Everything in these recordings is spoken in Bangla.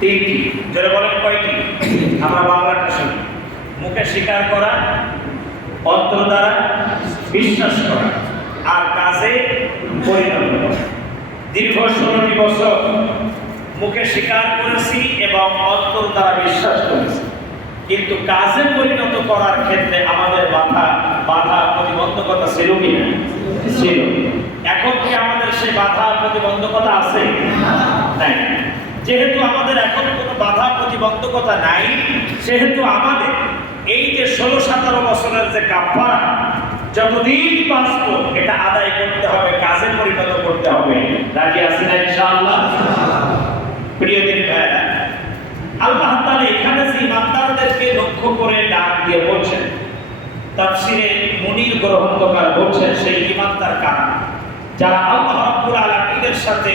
তিনটি, জোরে বলেন কয়টি? আমরা বাংলাটা শুনি মুখে স্বীকার করা, অন্তর দ্বারা বিশ্বাস করা, আর কাজে পরিণত করা। দীর্ঘ ষোলোটি বছর মুখে স্বীকার করেছি এবং অন্তর দ্বারা বিশ্বাস করেছি। কিন্তু কাজে পরিণত করার ক্ষেত্রে আমাদের বাধা বাধা প্রতিবন্ধকতা ছিল কি না? ছিল। এখন কি আমাদের সেই বাধা প্রতিবন্ধকতা আছে? নাই। যেহেতু আমাদের এখন কোনো বাধা প্রতিবন্ধকতা নাই, সেহেতু আমাদের এই যে ষোলো সতেরো বছরের যে কাপড়া যতদিন বাঁচবো, এটা আদায় করতে হবে, কাজে পরিণত করতে হবে। রাজি আছি না ইনশাআল্লাহ? প্রিয় দিন ভাইরা আল্লাহ তাআলা এখানে যে ইমানদারদেরকে লক্ষ্য করে ডাক দিয়ে বলছেন, তাফসিরে মুনির গ্রহণকার বলছেন, সেই ইমানদার কারা? যারা আল্লাহ রাব্বুল আলামিনের সাথে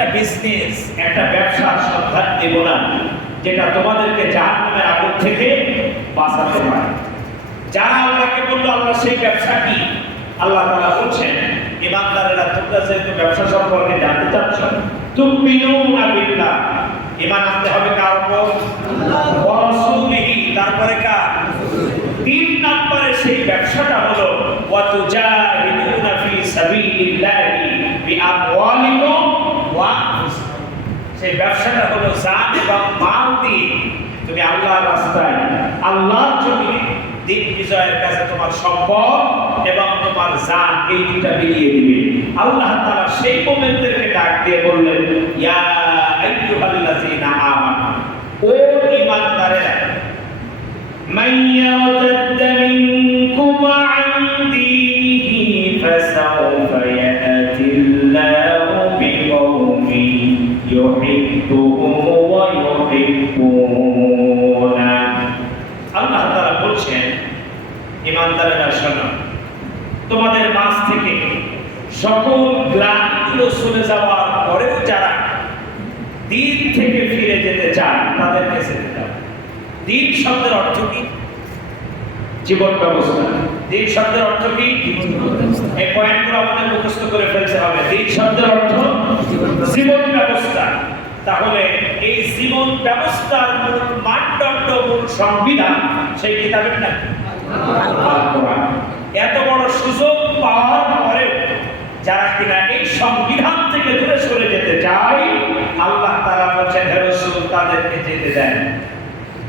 একটা বিজনেস একটা ব্যবসার সন্ধান দেব না, যেটা তোমাদেরকে জাহান্নামের আগুন থেকে বাঁচাতে পারে। যারা আল্লাহকে বলল, আল্লাহ, সেই ব্যবসা কি? আল্লাহ তাআলা বলছেন, ইমানদারেরা, তোমরা যেহেতু ব্যবসা সম্পর্কে জানতে চাচ্ছ, তুমিনুনা বিল্লাহ। ঈমান আনতে হবে কার উপর? তারপরে কার? তিন নম্বরে সেই ব্যবসাটা হলো, ওয়া সেই ব্যবসাটা হলো জাত এবং মাল দিয়ে। তুমি আল্লাহর রাস্তায় আল্লাহর জমিনে দিক বিজয়ের কাছে তোমার সম্পদ এবং তোমার জাত এই দুটা বিলিয়ে দিবে, আল্লাহ তারা সেই মোমেন্টদেরকে ডাক দিয়ে বললেন, ইয়া আইয়ুহাল্লাযীনা আমানু, ও ঈমানদারেরা মাইয়াতাদ মিনকুম ইমানদারেরা শোনো তোমাদের মাঝ থেকে সকল চলে যাওয়ার পরেও যারা দিন থেকে ফিরে যেতে চায়, তাদেরকে যেতে দাও। দিন শব্দের অর্থ কি? জীবন ব্যবস্থা। দিন শব্দের অর্থ কি? এই পয়েন্টগুলো আমাদের মুখস্থ করে ফেলতে হবে। দিন শব্দের অর্থ জীবন ব্যবস্থা। তাহলে এই জীবন ব্যবস্থার মূল মানদণ্ড, মূল সংবিধান, সেই কিতাবের নাম এত বড় সুযোগ পাওয়ার পরেও যারা কিনা এই সংবিধান থেকে দূরে সরে যেতে চায়, আল্লাহ তারা বলছেন, হে রাসূল, তাদেরকে যেতে দেন।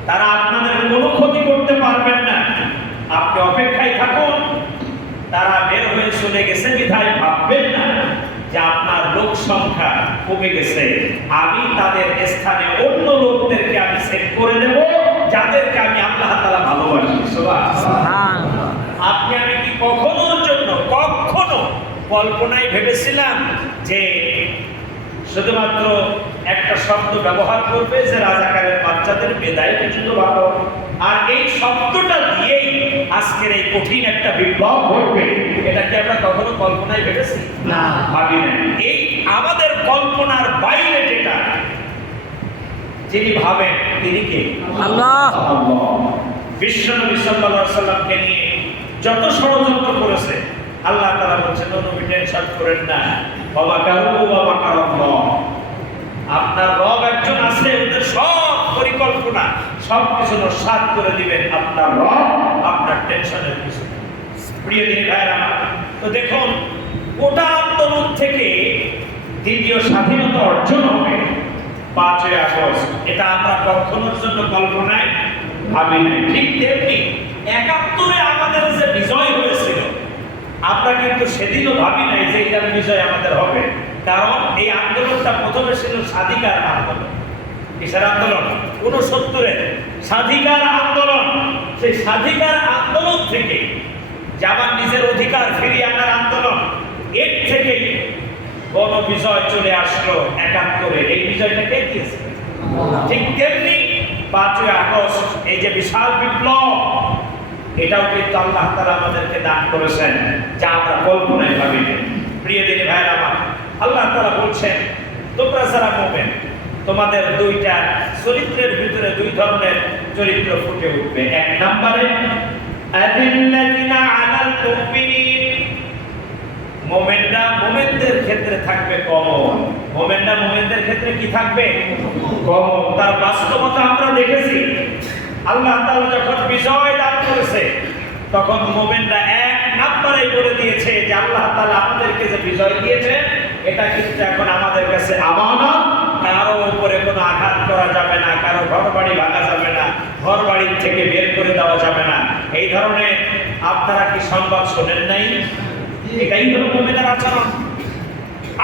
তারা আপনাদের কোনো ক্ষতি করতে পারবেন না। আপনি অপেক্ষায় থাকুন। তারা বের হয়ে চলে গেছে, বিধায় ভাববেন না যে আপনার লোক সংখ্যা কমে গেছে। আমি তাদের স্থানে অন্য লোকদেরকে আমি সেট করে দেব। যাদেরকে আমি আল্লাহ তাআলা ভালোবাসি আপনি আমি কি কখনোর জন্য কখনো কল্পনায় ভেবেছিলাম যে শুধুমাত্র একটা শব্দ ব্যবহার করবে যে রাজাকারের বাচ্চাদের বেদায় পর্যন্ত ভালো আর এই শব্দটা দিয়েই আজকের এই কঠিন একটা বিপ্লব ঘটবে। এটা কি আমরা কখনো কল্পনায় ভেবেছি? না। ভাবি না এই আমাদের কল্পনার বাইরে যিনি ভাবেন তিনি কে? আল্লাহ। বিশ্ব নবী সাল্লাল্লাহু আলাইহি সাল্লামকে নিয়ে যত ষড়যন্ত্র করেছে আল্লাহ তাআলা বলছেন নবী টেনশন করেন না। বাবা কারু বাবা কারাল্লাহ আপনার রব একজন আছে ওদের সব পরিকল্পনা সব কিছু নস্বাত করে দিবেন। আপনার রব আপনার টেনশনের কিছু। প্রিয় দিনী ভাইরা তো দেখুন গোটা আন্দোলন থেকে দ্বিতীয় স্বাধীনতা অর্জন হবে। পাঁচই আগস্ট। এটা আমরা কখনোর জন্য কল্পনায় ভাবি নাই। ঠিক তেমনি একাত্তরে আমাদের যে বিজয় হয়েছিল, আমরা কিন্তু সেদিনও ভাবি নাই যে এটা বিজয় আমাদের হবে। কারণ এই আন্দোলনটা প্রথমে ছিল স্বাধিকার আন্দোলন। কিসের আন্দোলন? উনসত্তরের স্বাধিকার আন্দোলন। সেই স্বাধিকার আন্দোলন থেকে যে আমার নিজের অধিকার ফিরিয়ে আনার আন্দোলন, এর থেকে গণ বিজয় চলে আসলো একাত্তরে। এই বিজয়টা কে দিয়েছে? ঠিক তেমনি পাঁচই আগস্ট এই যে বিশাল বিপ্লব, এটাও কিন্তু আল্লাহ তাআলা আমাদেরকে দান করেছেন, যা আমরা কল্পনায় ভাবিনি। প্রিয় দিনী ভাইরা আমার, আল্লাহ তাআলা বলছেন, তোমরা যারা মোমেন, তোমাদের দুইটা চরিত্রের ভিতরে দুই ধরনের চরিত্র ফুটে উঠবে। এক নম্বরে, আদিল্লাযিনা আলাল মুমিনিন মোমেনরা মোমেনদের ক্ষেত্রে থাকবে কমন। মোমেনরা মোমেনদের ক্ষেত্রে কি থাকবে? কমন। তার বাস্তবতা আমরা দেখেছি। আল্লাহ তাআলা যখন বিজয় দান করেছে, তখন মোমেনরা এক নাম্বারে বলে দিয়েছে যে আল্লাহ তাআলা আমাদেরকে যে বিজয় দিয়েছে, এটা কিন্তু এখন আমাদের কাছে আমানত। কারও উপরে কোনো আঘাত করা যাবে না, কারও ঘর বাড়ি ভাঙা যাবে না ঘর বাড়ির থেকে বের করে দেওয়া যাবে না। এই ধরনের আপনারা কি সংবাদ শোনেন নাই? এটাই হলো মুমিনের আচরণ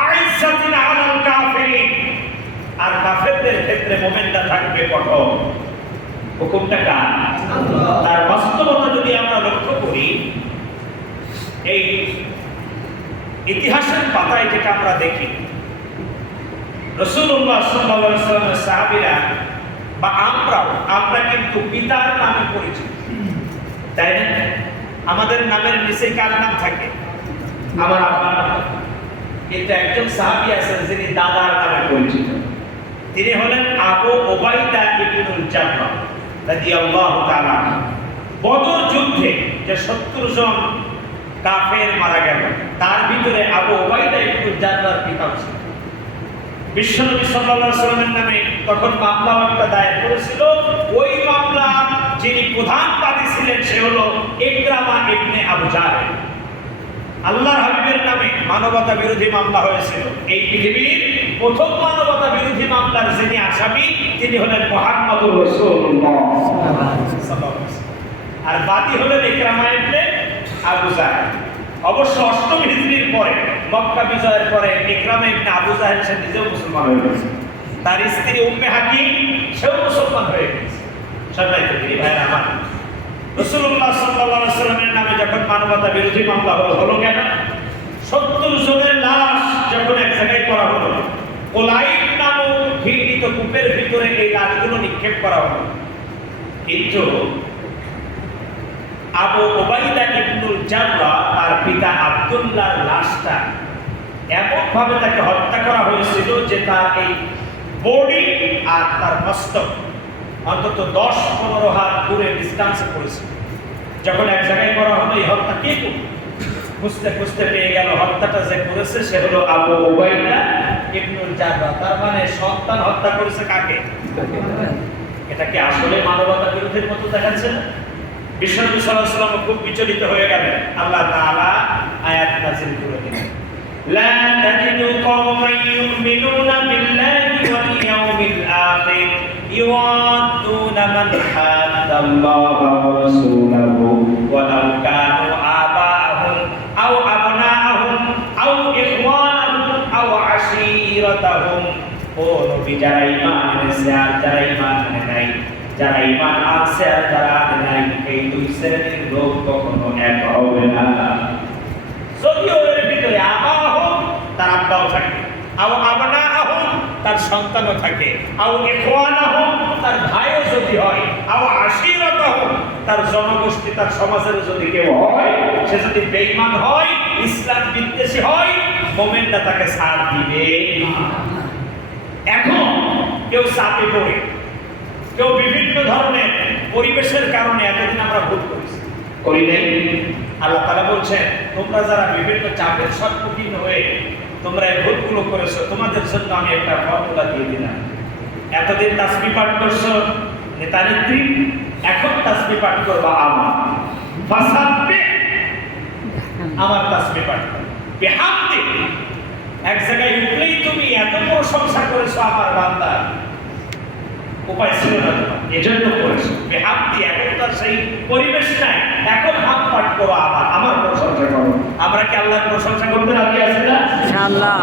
আইসাতিন আলাল কাফিরিন। আর কাফেরদের ক্ষেত্রে মুমিনরা থাকবে কঠোর। হুকুমটা কার? তার বাস্তবতা যদি আমরা লক্ষ্য করি এই ইতিহাসের পাতায় যেটা আমরা দেখি রসুল্লাহ ওয়াসাল্লামের সাহাবীরা বা আমরাও আমরা কিন্তু পিতার নামে পরিচিত। তাই না? আমাদের নামের নিচে কার নাম থাকে? আমার আব্বার নাম। কিন্তু একজন সাহাবী আছেন যিনি দাদার নামে পরিচিত। তিনি হলেন আবু ওবাইদা ইবনুল জাররাহ রাদিয়াল্লাহু তাআলা বদর যুদ্ধে যে 70 জন কাফের মারা গেল, তার ভিতরে আবু ওবাইদা ইবনুল জাররাহর পিতা ছিল। বিশ্বনবী সাল্লাল্লাহু আলাইহি সাল্লামের নামে তখন মামলা একটা দায়ের করেছিল। ওই মামলা যিনি প্রধান বাদী ছিলেন, সে হলো ইকরামা ইবনে আবু জাহেল। আল্লাহর হাবিবের নামে মানবতা বিরোধী মামলা হয়েছিল। এই পৃথিবীর প্রথম মানবতা বিরোধী মামলার যিনি আসামি, তিনি হলেন মুহাম্মদুর আর বাদী হলেন ইকরামা ইবনে আবু অবশ্য অষ্টম হিজরির পরে, মক্কা বিজয়ের পরে ইকরামা ইবনে আবু সে নিজেও মুসলমান হয়ে গেছে। তার স্ত্রী উম্মে হাকিম, সেও মুসলমান হয়ে গেছে। সবাই তো ভাইরা আমার রসুল্লাহ আলাইহি সাল্লামের নামে যখন মানবতা বিরোধী মামলা হলো হলো কেন? সত্তর জনের লাশ যখন এক জায়গায় করা হলো ওলাইট নামক ঘৃণিত কূপের ভিতরে এই লাশগুলো নিক্ষেপ করা হলো। কিন্তু আবু ওবাইদা ইবনুল জাররা তার পিতা আব্দুল্লাহর লাশটা এমন ভাবে তাকে হত্যা করা হয়েছিল যে তার এই বডি আর তার মস্তক অন্তত দশ পনেরো হাত দূরে ডিস্টান্সে পড়েছিল যখন এক জায়গায় করা হলো এই হত্যা কে করল খুঁজতে খুঁজতে পেয়ে গেল হত্যাটা যে করেছে সে হলো আবু ওবাইদা ইবনুল জাররা তার মানে সন্তান হত্যা করেছে কাকে এটা কি আসলে মানবতা বিরোধীর মতো দেখাচ্ছে না বিশ্বনবী সাল্লাল্লাহু আলাইহি ওয়াসাল্লাম খুব বিচলিত হয়ে গেলেন আল্লাহ তাআলা আয়াত নাযিল করে দিলেন لا تجد قوما يؤمنون بالله واليوم الآخر يوادون من حاد الله ورسوله ولو كانوا آباءهم أو أبناءهم أو إخوانهم أو عشيرتهم ও নবী যারা ঈমান এনেছে আর যারা ঈমান আনে নাই যারা ঈমান আনছে আর যারা আনে নাই এই দুই শ্রেণীর লোক কখনো এক হবে না যদিও এর ভিতরে আবা হোক তার আব্বাও থাকে আও আবনা হোক তার সন্তানও থাকে। আও ইখওয়ানা হোক তার ভাইও যদি হয়, আও আশিরত হোক তার জনগোষ্ঠী তার সমাজের যদি কেউ হয়, সে যদি বেঈমান হয়, ইসলাম বিদ্বেষী হয় মোমেনটা তাকে সাথ দিবে। এখন কেউ চাপে পড়ে, কেউ বিভিন্ন ধরনের পরিবেশের কারণে এতদিন আমরা ভুল করেছি। করি নাই আল্লাহ তারা বলছেন, তোমরা যারা বিভিন্ন চাপের হয়ে তোমরা এই ভুলগুলো করেছ, তোমাদের জন্য আমি একটা ফর্মুলা দিয়ে দিলাম। এতদিন তাসবি পাঠ করছ নেতা নেত্রী এখন তাসবি পাঠ করবা আমার। ফাসাব্বে আমার তাসবি পাঠ করো। বিহামদি এক জায়গায় উঠলেই তুমি এত প্রশংসা করেছ আমার বান্দা উপায় ছিল না। এজন্য করেছ। বেহামদি এখন তার সেই পরিবেশ নাই। এখন হাত পাঠ করো আমার আমার প্রশংসা করো। আমরা কি আল্লাহর প্রশংসা করতে রাজি আছি না? ইনশাআল্লাহ।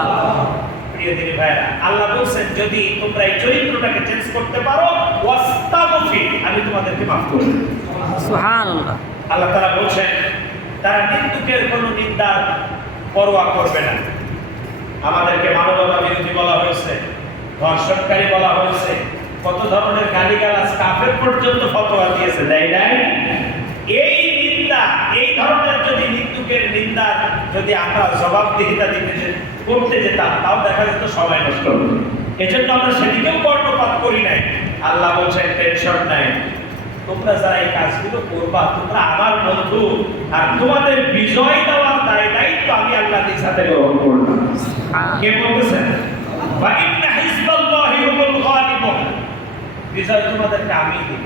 প্রিয় দিনী ভাইরা আল্লাহ বলছেন যদি তোমরা এই চরিত্রটাকে চেঞ্জ করতে পারো ওয়াস্তাগফির। আমি তোমাদেরকে মাফ করে দেব। সুবহানাল্লাহ। আল্লাহ তারা বলছেন তারা নিন্দুকের কোনো নিন্দার পরোয়া করবে না। আমাদেরকে মানবতা বিরোধী বলা হয়েছে ধর্ষণকারী বলা হয়েছে কত ধরনের গালিগালাজ কাফের পর্যন্ত ফতোয়া দিয়েছে দেয় নাই এই নিন্দা, এই ধরনের যদি নিন্দুকের নিন্দা যদি আমরা জবাবদিহিতা দিতে করতে যেতাম, তাও দেখা যেত সময় নষ্ট হতো। এজন্য আমরা সেদিকেও কর্ণপাত করি নাই। আল্লাহ বলছেন টেনশন নাই। তোমরা যারা এই কাজগুলো করবা, তোমরা আমার বন্ধু। আর তোমাদের বিজয় দেওয়ার দায় দায়িত্ব আমি আল্লাহর সাথে গ্রহণ করলাম। কে বলতেছেন বিজয় তোমাদেরকে আমি দিব।